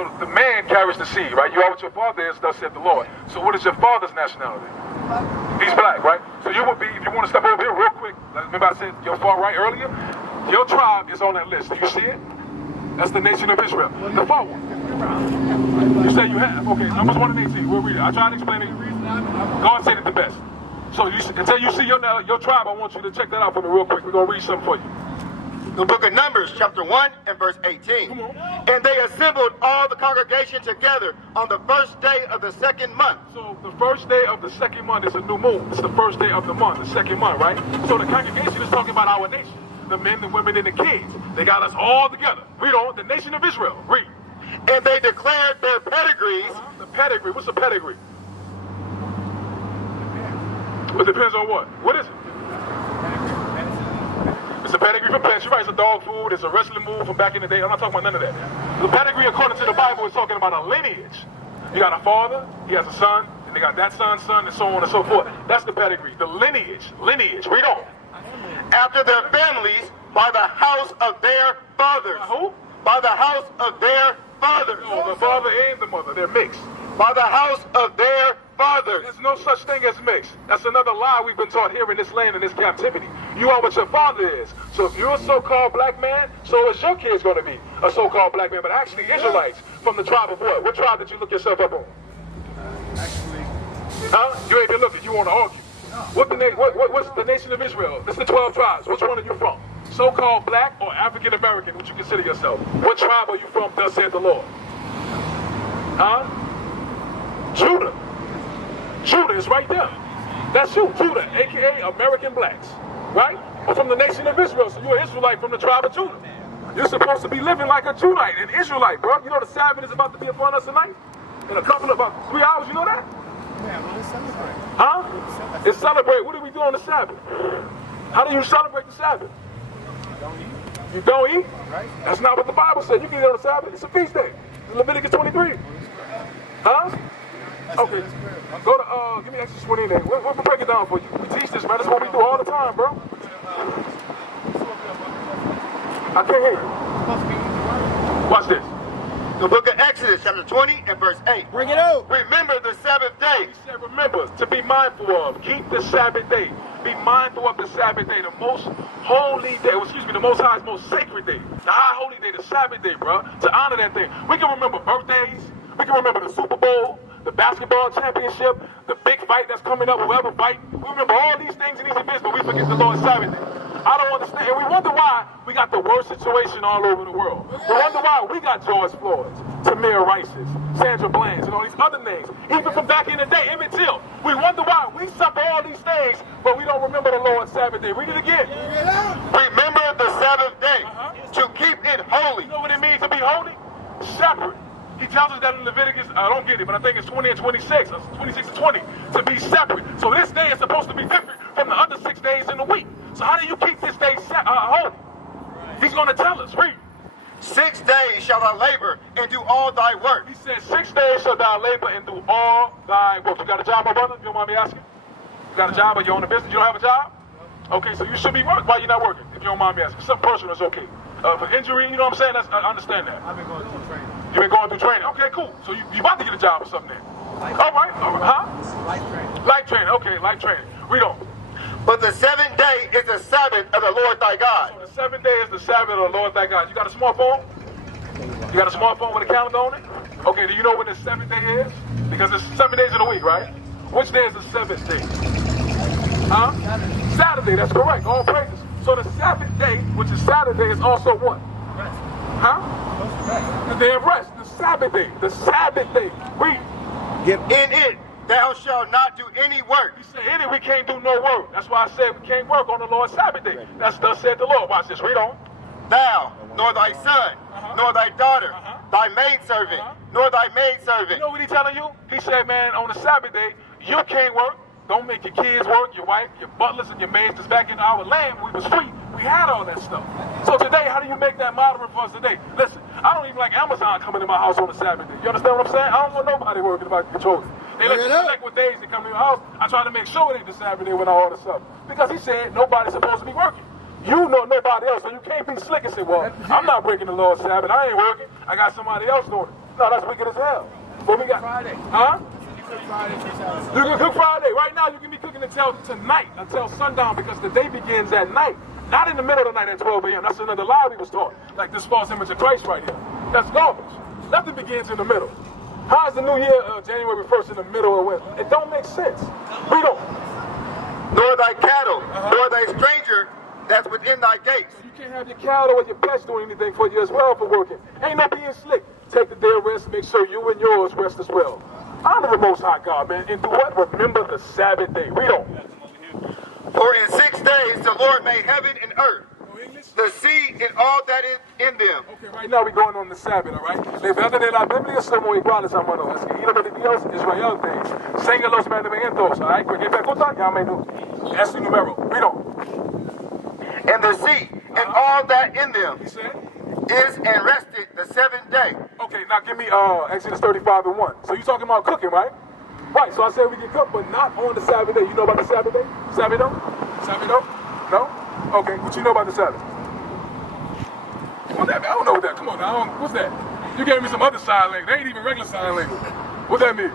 So the man carries the seed, right? You are what your father is, thus said the Lord. So what is your father's nationality? He's black, right? So you would be, if you want to step over here real quick, remember I said your far right earlier? Your tribe is on that list. Do you see it? That's the nation of Israel. The far one. You say you have. Okay, Numbers 1 and 18. We'll read it. I tried to explain it. God said it the best. So until you see your tribe, I want you to check that out for me real quick. We're going to read something for you. The book of Numbers, chapter 1 and verse 18. And they assembled all the congregation together on the first day of the second month. So the first day of the second month is a new moon. It's the first day of the month, the second month, right? So the congregation is talking about our nation. The men, the women, and the kids. They got us all together. Read on. The nation of Israel. Read. And they declared their pedigrees. The pedigree. What's a pedigree? It depends on what? What is it? It's a pedigree from pets. You're right, it's a dog food. It's a wrestling move from back in the day. I'm not talking about none of that. The pedigree, according to the Bible, is talking about a lineage. You got a father, he has a son, and they got that son's son, and so on and so forth. That's the pedigree. The lineage. Lineage. Read on. After their families, by the house of their fathers. Who? By the house of their fathers. No, the father and the mother, they're mixed. By the house of their fathers. There's no such thing as mixed. That's another lie we've been taught here in this land, in this captivity. You are what your father is. So if you're a so-called black man, so is your kid's going to be a so-called black man. But actually, Israelites from the tribe of what? What tribe did you look yourself up on? Huh? You ain't been looking. You want to argue. What's the nation of Israel? It's the 12 tribes. Which one are you from? So-called black or African American, would you consider yourself? What tribe are you from, thus said the Lord? Huh? Judah. Judah is right there. That's you, Judah, a.k.a. American blacks. Right? Or from the nation of Israel. So you're an Israelite from the tribe of Judah. You're supposed to be living like a Judite, an Israelite, bro. You know the Sabbath is about to be upon us tonight? In a couple of, about 3 hours, you know that? Yeah, well, it's celebrate. Huh? It's celebrate. What do we do on the Sabbath? How do you celebrate the Sabbath? Don't eat. You don't eat? Right. That's not what the Bible said. You can eat on the Sabbath. It's a feast day. It's Leviticus 23. Huh? Okay. Go to, give me Exodus 28. We'll break it down for you. We teach this, man. That's what we do all the time, bro. I can't hear you. Watch this. The book of Exodus, chapter 20 and verse 8. Bring it out. Remember the Sabbath day. He said, remember, to be mindful of. Keep the Sabbath day. Be mindful of the Sabbath day, the most holy day, the most high's most sacred day. The high holy day, the Sabbath day, bro. To honor that thing. We can remember birthdays. We can remember the Super Bowl, the basketball championship, the big fight that's coming up, whoever fight. We remember all these things and these events, but we forget the Lord's Sabbath day. I don't understand. And we wonder why we got the worst situation all over the world. We wonder why we got George Floyd's, Tamir Rice's, Sandra Bland's, and all these other names. Even from back in the day, Emmett Till. We wonder why we suffer all these things, but we don't remember the Lord's Sabbath day. Read it again. Remember the Sabbath day to keep it holy. You know what it means to be holy? Separate. He tells us that in Leviticus, I don't get it, but I think it's 20 and 26, 26 and 20, to be separate. So this day is supposed to be different from the other 6 days in the week. So how do you keep this day holy? He's going to tell us. Read. 6 days shall thou labor and do all thy work. He said, 6 days shall thou labor and do all thy work. You got a job, my brother? If you don't mind me asking? You got a job or you own a business? You don't have a job? Okay, so you should be working. Why you not working? If you don't mind me asking. Something personal is okay. For injury, you know what I'm saying? I understand that. I've been going through training. You've been going through training. Okay, cool. So you about to get a job or something then. All right. Huh? Life training. Life training. Okay, life training. Read on. But the seventh day is the Sabbath of the Lord thy God. So the 7th day is the Sabbath of the Lord thy God. You got a smartphone? You got a smartphone with a calendar on it? Okay, do you know when the 7th day is? Because it's 7 days in a week, right? Which day is the 7th day? Huh? Saturday, that's correct. All praises. So the 7th day, which is Saturday, is also what? Rest. Huh? The day of rest. The Sabbath day. The Sabbath day. Read. In it thou shalt not do any work. He said, in it we can't do no work. That's why I said we can't work on the Lord's Sabbath day. That's thus said the Lord. Watch this. Read on. Thou, nor thy son, nor thy daughter, thy maidservant, nor thy maidservant. You know what he's telling you? He said, man, on the Sabbath day, you can't work. Don't make your kids work, your wife, your butlers, and your maids. Because back in our land, we was free. We had all that stuff. So today, how do you make that moderate for us today? Listen, I don't even like Amazon coming to my house on the Sabbath day. You understand what I'm saying? I don't want nobody working about controlling. They let you select what days they come to your house. I try to make sure it ain't the Sabbath day when I order something. Because he said nobody's supposed to be working. You know nobody else, so you can't be slick and say, well, I'm not breaking the Lord's Sabbath. I ain't working. I got somebody else doing it. No, that's wicked as hell. What we got? Friday. Huh? You cook Friday, You can cook Friday. Right now, you can be cooking until tonight, until sundown, because the day begins at night. Not in the middle of the night at 12 a.m. That's another lie we was taught. Like this false image of Christ right here. That's garbage. Nothing begins in the middle. How is the new year, January 1st, in the middle of winter? It don't make sense. We don't. Nor thy cattle, nor thy stranger that's within thy gates. You can't have your cattle or your pets doing anything for you as well for working. Ain't no being slick. Take the day of rest, make sure you and yours rest as well. Honor the Most High God, man. And do what? Remember the Sabbath day. Read on. For in 6 days the Lord made heaven and earth, the sea and all that is in them. Okay, right now we're going on the Sabbath, all right? De verdad de la Biblia somos iguales, hermano. Es que hijos de Dios, Israel things. Sigan los mandamientos, all right? Cualquier pregunta, llámenos. Es su número. Read on. And the sea and all that in them He said? is and rested the 7th day. Okay, now give me Exodus 35 and 1. So you talking about cooking, right? Right, so I said we can cook, but not on the Sabbath day. You know about the Sabbath day? Sabbath though? Sabbath though? No? Okay, what you know about the Sabbath? What's that? I don't know what that. Come on now. What's that? You gave me some other sign language. They ain't even regular sign language. What's that mean?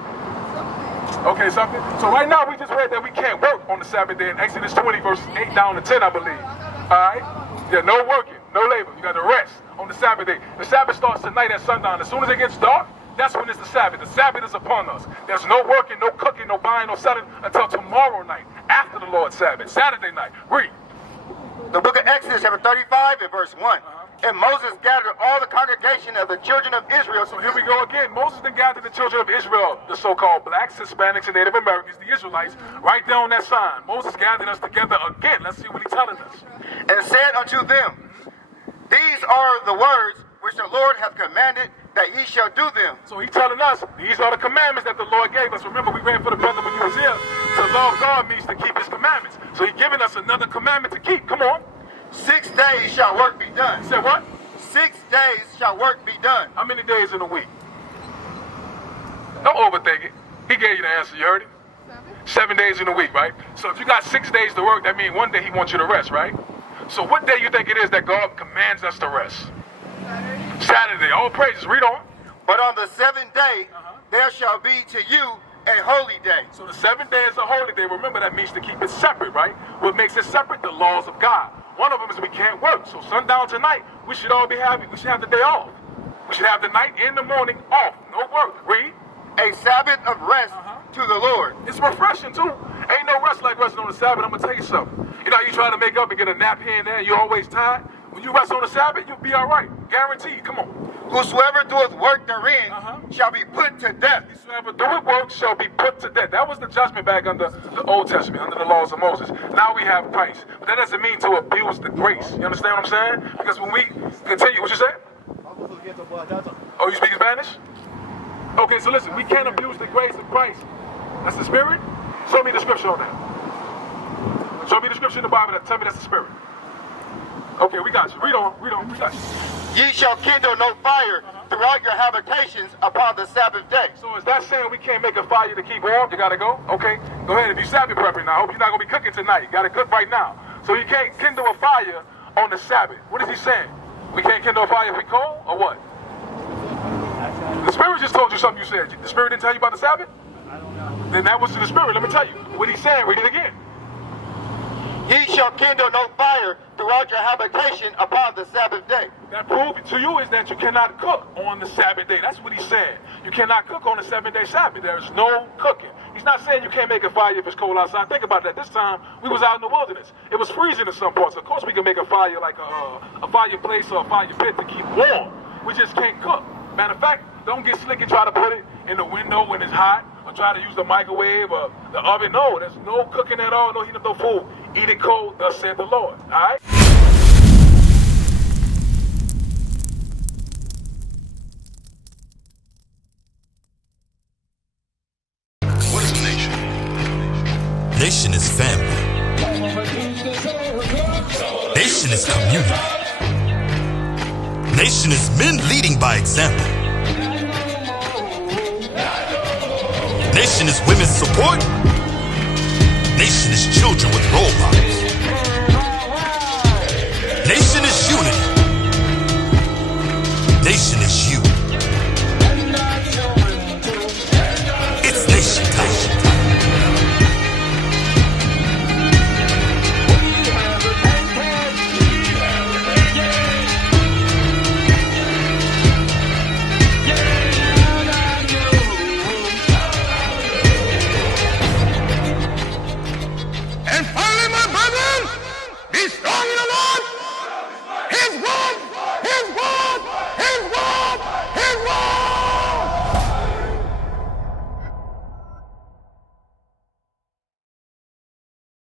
Okay, something. So right now we just read that we can't work on the Sabbath day in Exodus 20 verses 8 down to 10, I believe. Alright? Yeah, no working, no labor. You got to rest on the Sabbath day. The Sabbath starts tonight at sundown. As soon as it gets dark, that's when it's the Sabbath. The Sabbath is upon us. There's no working, no cooking, no buying, no selling until tomorrow night, after the Lord's Sabbath, Saturday night. Read. The book of Exodus, chapter 35 and verse 1. And Moses gathered all the congregation of the children of Israel. So here we go again. Moses then gathered the children of Israel, the so-called blacks, Hispanics, and Native Americans, the Israelites, right there on that sign. Moses gathered us together again. Let's see what he's telling us. And said unto them, These are the words which the Lord hath commanded, that ye shall do them. So he's telling us, these are the commandments that the Lord gave us. Remember, we ran for the brother when you was here. To love God means to keep his commandments. So he's giving us another commandment to keep. Come on. 6 days shall work be done. He said what? 6 days shall work be done. How many days in a week? Don't overthink it. He gave you the answer. You heard it? 7 days in a week, right? So if you got 6 days to work, that means one day he wants you to rest, right? So what day you think it is that God commands us to rest? Saturday. All praises. Read on. But on the 7th day, there shall be to you a holy day. So the 7th day is a holy day. Remember, that means to keep it separate, right? What makes it separate? The laws of God. One of them is we can't work. So sundown tonight, we should all be happy. We should have the day off. We should have the night and the morning off. No work. Read. A Sabbath of rest to the Lord. It's refreshing too. Ain't no rest like resting on the Sabbath. I'm going to tell you something. You know how you try to make up and get a nap here and there, you're always tired? When you rest on the Sabbath, you'll be all right. Guaranteed. Come on. Whosoever doeth work therein shall be put to death. Whosoever doeth work shall be put to death. That was the judgment back under the Old Testament, under the laws of Moses. Now we have Christ. But that doesn't mean to abuse the grace. You understand what I'm saying? Because when we continue, what you say? Oh, you speak Spanish? Okay, so listen, we can't abuse the grace of Christ. That's the Spirit? Show me the scripture on that. Show me the scripture in the Bible that tell me that's the Spirit. Okay, we got you. Read on, we got you. Ye shall kindle no fire throughout your habitations upon the Sabbath day. So is that saying we can't make a fire to keep warm? You gotta go? Okay, go ahead. If you Sabbath prepping now, I hope you're not gonna be cooking tonight. You gotta cook right now. So you can't kindle a fire on the Sabbath. What is he saying? We can't kindle a fire if we cold, or what? The Spirit just told you something you said. The Spirit didn't tell you about the Sabbath? I don't know. Then that was to the Spirit. Let me tell you. What he's saying, read it again. Ye shall kindle no fire throughout your habitation upon the Sabbath day. That proof to you is that you cannot cook on the Sabbath day. That's what he's saying. You cannot cook on the 7-day Sabbath. There's no cooking. He's not saying you can't make a fire if it's cold outside. Think about that. This time, we was out in the wilderness. It was freezing in some parts. Of course, we can make a fire like a fireplace or a fire pit to keep warm. We just can't cook. Matter of fact, don't get slick and try to put it in the window when it's hot or try to use the microwave or the oven. No, there's no cooking at all. No heating up no food. Eat it cold, thus said the Lord. All right? What is a nation? Nation is family. Nation is community. Nation is men leading by example. Nation is women's support. Nation is children with role models.